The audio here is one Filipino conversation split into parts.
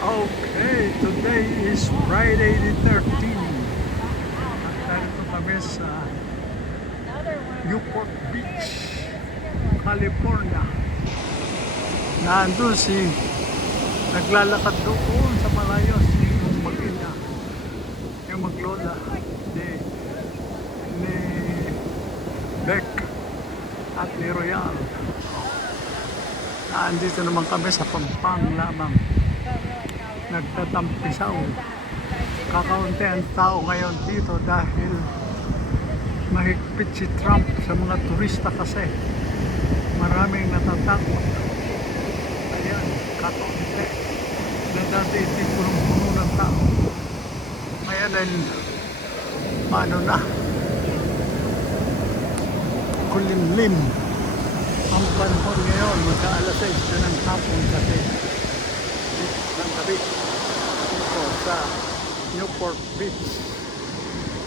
Okay, today is Friday the 13th. At narito kami sa Newport Beach, California. Nandun naglalakad doon sa malayo yung mag-ina, yung maglola ni Beck at ni Royal. Nandito naman kami sa Pampang lamang. Nagtatampisaw. Kakaunti ang tao ngayon dito dahil mahigpit si Trump sa mga turista kasi. Maraming natatakot. Ayan, kakaunti. Na dati iti punong-puno ng tao. Ngayon ay paano na? Kulimlim. Ang panahon ngayon, magka-alas 6 na ng hapon kasi ng gabi dito sa Newport Beach.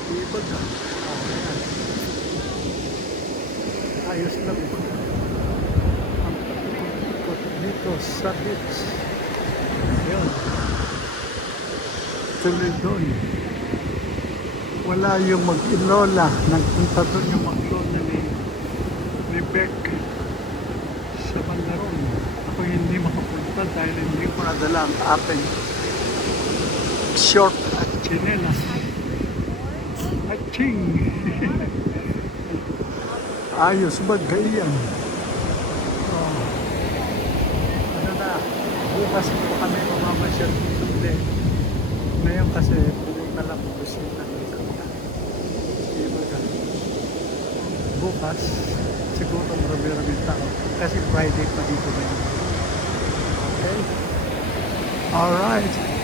Ibig na. Ayos lang. Ang ikot dito sa beach. Ayan. Tuloy doon. Wala yung mag-ilola. Nagpunta doon yung mag-ilola ni Beck sa Bandaron. Ako hindi makapunta dahil hindi ko nadala ang aking short at chinelas. Aching! Ayos ba ganyan? Oh. Ano na? Bukas po kami mamamasyal dito ulit. Ngayon kasi pumunta lang bisita dito. Bukas siguro marami-rami tao kasi Friday pa dito ngayon. Okay? Alright.